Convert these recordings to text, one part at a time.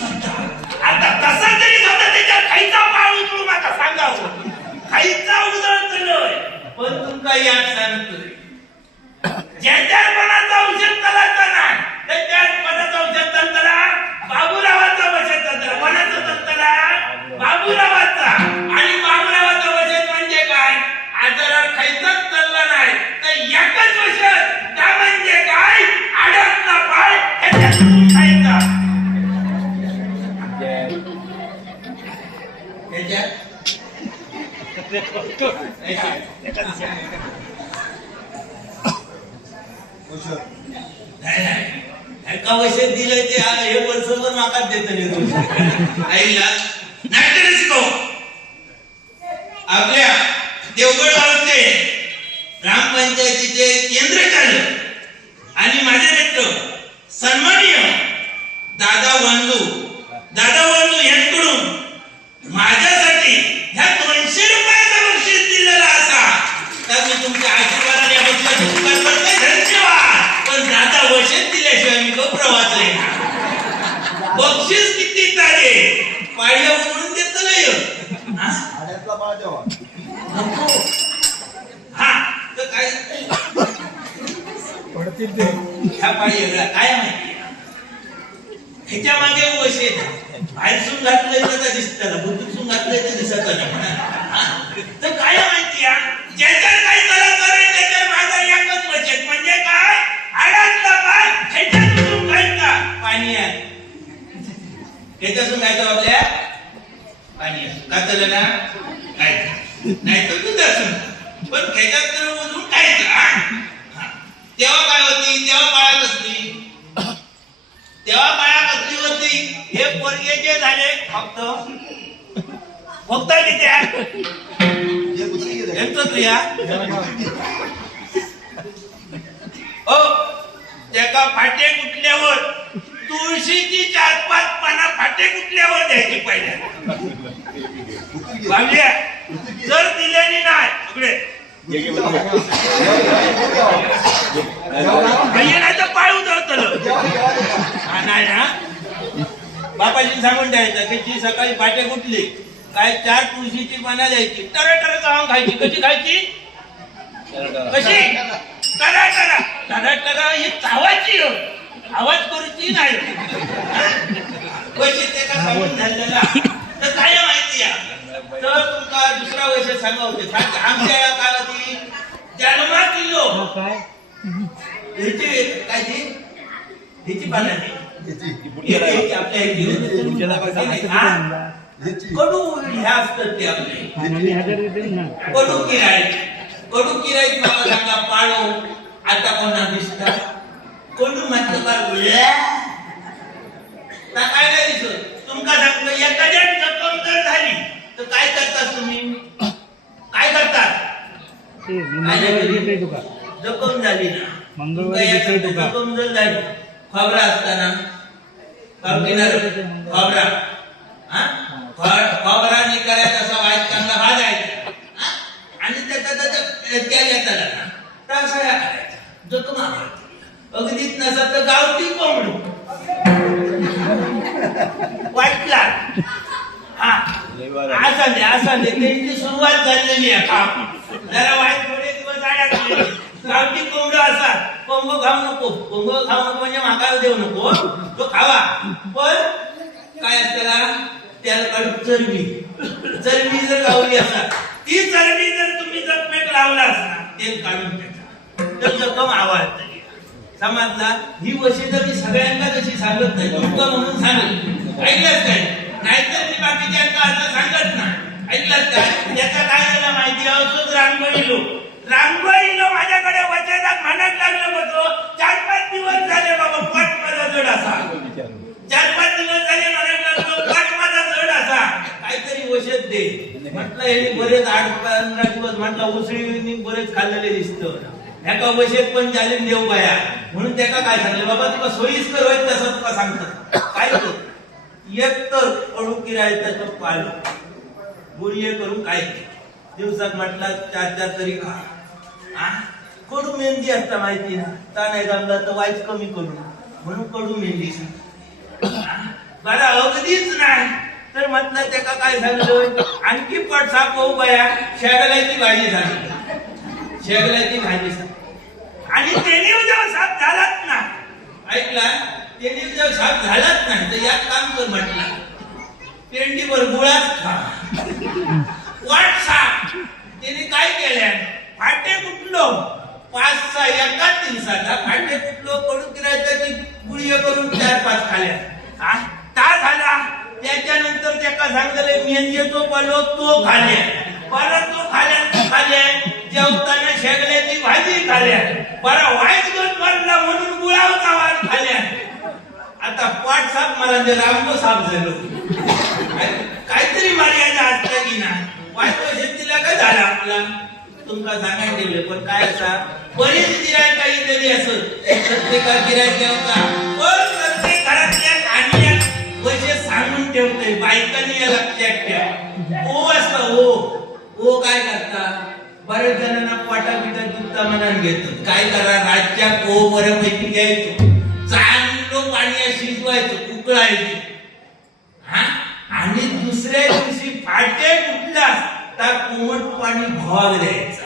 आता तसा तरी स्वतः त्याच्या खाईचा पाळ उचलू नका सांगावं खाईचा उजळतलोय पण तुमका याद सांगतोय. ज्याच्यापणाचा एका वशद दिलंय ते आ- हे पण नाकात देत आईला नाही शिकव आपल्या देवगड गावचे ग्रामपंचायतीचे केंद्र चालक आणि माझे मित्र सन्माननीय दादा वंदू दादा वंदू यांचे माझ्यासाठी ह्या दोनशे रुपयाचं बक्षीस दिलेला असा तर मी तुमच्या आशीर्वादाने या बक्षिसाची स्वीकार करतोय धन्यवाद. पण दादा वशेत दिल्याशिवाय मी गप्रवाच आहे बक्षीस किती तारे? पाळल्या म्हणून देत नाही हा? हा? तर काय? ह्या पाळी काय माहिती? ह्याच्या मागे वशे बाहेरसून घातलंय तर दिसतात बुद्धून घातलंय तर दिसत नाही हा? तर काय पाणी ना? काय? नाही तर दूध असून. पण त्याच्यात तर उजून खायचं तेव्हा काय होती? तेव्हा बाळा बसली. तेव्हा बाळा बसली होती. हे पोरगे जे झाले फक्त फक्त किती आहे यांचं ओ हो, त्याका फाटे कुठल्यावर तुळशीची चार पाच पाना फाटे कुठल्यावर द्यायची पाहिजे बांगड्या जर दिल्याने नाही. सगळे नाही तर पाय उतरतलं हा नाही ना बापाशी सांगून द्यायचं की जी सकाळी पाटे कुठली काय चार तुळशीची पाना द्यायची टर टर जाऊन खायची. कशी खायची? कशी? टरा टरा. टरा टरा ही चावायची आवाज करूची नाही. कशी ते सांगून झालेला तर काय माहिती आहे तर आमच्या या ह्याची काय? ती ह्याची आपल्या हा? कडू ह्या असतात ते आपले. कडू किराय. कडू किराय मला सांगा पाळो. आता कोणा दिसता? कडू उल्या? तर काय नाही दिसत तुमका सांगतो एखाद्या जखम जर झाली तर काय करतात तुम्ही काय करतात जखम झाली. ना मंगळवारी एखादी तुका. जखम जर झाली खोबरा असताना. खोबरा हा? खोबरा निकालायचा असा वाईट चांगला भाजायचा? आणि त्याचा त्याचा त्या येताला ना तर असा या करायचा. जखम अगदीच नसत तर गावठी कोंबडू. वाटला हा. असा दे असा दे त्यांची सुरुवात झालेली आहे. काम जरा वाईट गावठी असा. कोंब खाऊ नको. कोंब खाऊ नको म्हणजे मागा देऊ नको तो खावा. पण काय त्याला? त्याला चरबी. चरबी जर लावली असा ती चरबी जर तुम्ही जखमेक लावला असता तेल काढून त्याचा. तर जखम आवाज समजला? ही वशी तर मी सगळ्यांना तशी सांगत नाही तुमका म्हणून सांगत ऐकलंच काय? नाहीतर मी बाकीच्या सांगत नाही. ऐकलंच काय? त्याचा काय झालं माहिती? असोच लोक. रांगोळीनं माझ्याकडे वचनात म्हणत लागलं बसो चार पाच दिवस झाले बाबा पट माझा जड असा. चार पाच दिवस झाले म्हणत लागलो पट माझा जड असा. काहीतरी वशत दे. म्हटलं हे बरेच आठ पंधरा दिवस म्हटलं उसळी बरेच खाल्लेले दिसतं. ह्याका वशेत पण झाले देव बाया. म्हणून त्याका काय सांगले बाबा तुला सोयीस्कर होईल तसं तुला सांगतात काय तो? एक तर कडू किरायचं पाल गुरिये करून काय? दिवसात म्हटला चार चार तरी खा. कडू मेहंदी असता माहिती ना? ता नाही तर वाईट कमी करू. म्हणून कडू मेहंदी बरं अगदीच नाही. तर म्हटलं त्याका काय झालं? आणखी पट साप होऊ बया. शेगल्याची भाजी झाली. शेगल्याची भाजी झाली. आणि त्याने जेव्हा साप झालाच ना ऐकला? त्याने जेव्हा साप झालाच नाही. तर यात काम कर म्हटलं. पेंडीवर गुळाच खा. वाट साप. त्याने काय केल्या? फाटे कुठलो पाच सहा एकाच दिवसाचा भांडे कुठलो कडू किरायची गुळी करून चार पाच खाल्या. ता झाला. त्याच्यानंतर त्याका सांगले मेंजे तो पलो तो खाल्या. परत तो खाल्या तो खाल्या. जेवताना शेगल्याची भाजी खाल्या. बरा वाईट गण मरला म्हणून गुळावचा वाट खाल्या. आता पाठ साप मला जे रामगो साप झालो. काहीतरी मर्यादा असते की ना वाईट शेतीला काय झाला आपला? तुमका सांगायला दिले पण काय असा? बरीच गिरायका इलेली असत. प्रत्येका गिरायका पण प्रत्येक घरातल्या खाण्यात वशे सांगून ठेवतोय बायकांनी या लक्षात ठेवा ओ असता ओ. ओ काय करता? बऱ्याच जणांना पाटा पिटा दुखता मनात घेतो काय करा? रातच्या ओ बऱ्यापैकी घ्यायचो. चांगलं पाणी शिजवायचं उकळायचं. हा? आणि दुसऱ्या दिवशी फाटे कुठलास त्या कोमट पाणी भाग द्यायचं.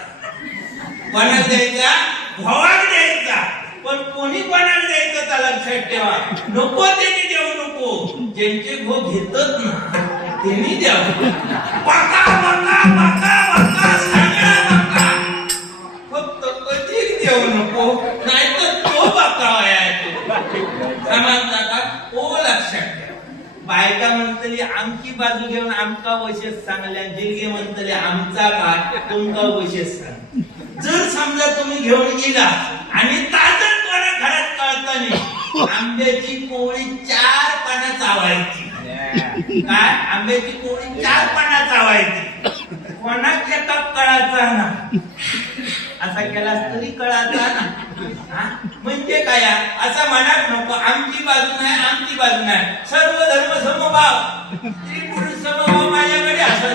कोणाला द्यायचा? भावाक द्यायचा. पण कोणी कोणाला द्यायचं त्या लक्षात ठेवा. नको त्यांनी देऊ नको. ज्यांचे घो घेतच ना त्यांनी द्यावं. बका बका बका बका सगळा बका. फक्त कधी देऊ नको. नाहीतर तो बकावा समजला का ओ लक्षात ठेवा. बायका म्हणतली आमची बाजू घेऊन आमका वशेष सांगल्या जिलगे म्हणतले आमचा भाग तुमका वशेष सांग. जर समजा तुम्ही घेऊन गेला आणि ताजर कोणा घरात कळताना आंब्याची कोळी चार पानं चावायची. काय? आंब्याची कोळी चार पानं चावायची. कोणा एका कळाचा ना? असा केलास तरी कळाचा ना? म्हणजे काय? असा म्हणाक नको. आमची बाजू नाही आमची बाजू नाही. सर्व धर्म समभाव. स्त्री पुरुष समभाव माझ्याकडे असा